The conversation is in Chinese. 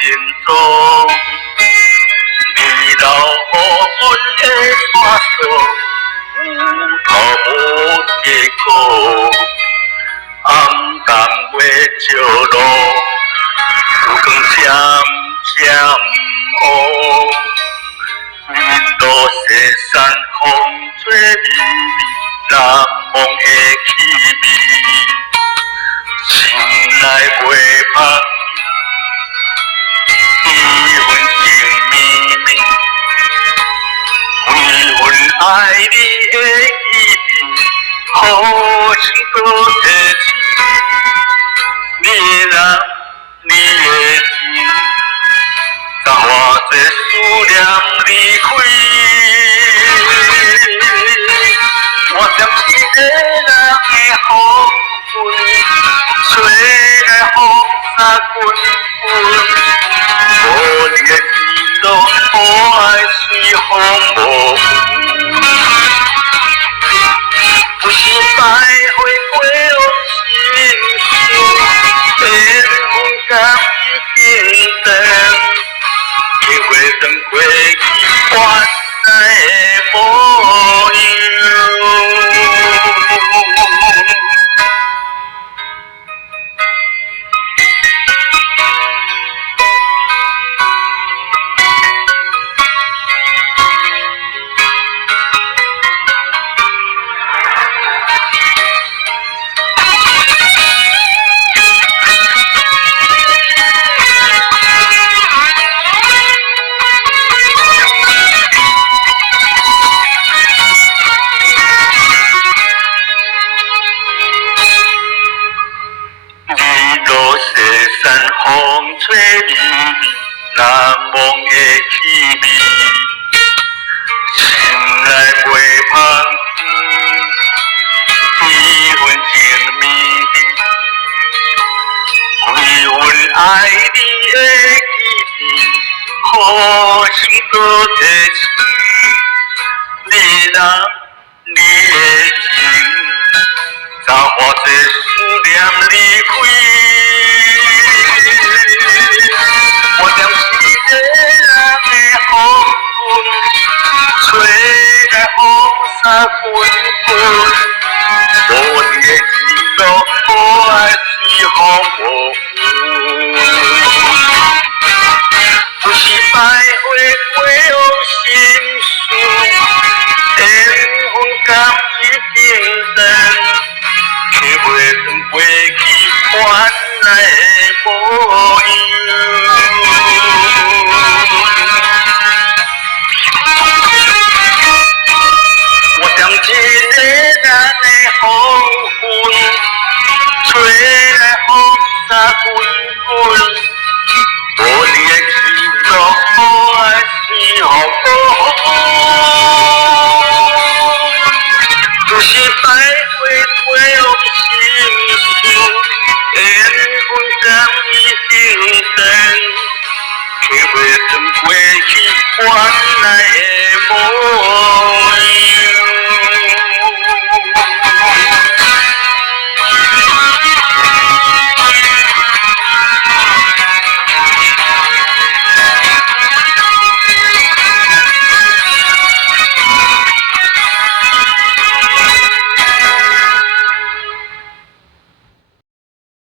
心中，你老好阮的花束，有头无结果，暗淡月照路，有光渐渐黑。日落西山风吹微微，南风的气味，心内月芳。一份情绵绵，几份爱你的意味，好情搁提起，你的人，你的情，在偌济思念离开，我点一个人的风云，吹来风沙滚滚。无你的记录，我爱随风无痕。不是再会过往心事，缘分甲已经淡，体会当过去原来的模样。风吹微微，南风的气味，心内月芳几份情绵绵，几份爱你的记忆，好情搁提起，你人你的情，在偌济思念离开。我点是一个人的风云，吹来风沙滚滚。无你的记录，我爱随风无痕。不是再会过往心事，缘分甲已经淡，体会当过去原来的模样。我点一个人的风云，吹来风沙滚滚。无你的记录，我爱随风无痕。就是再会过往心事，缘分甲已经淡，体会当过去原来的模样。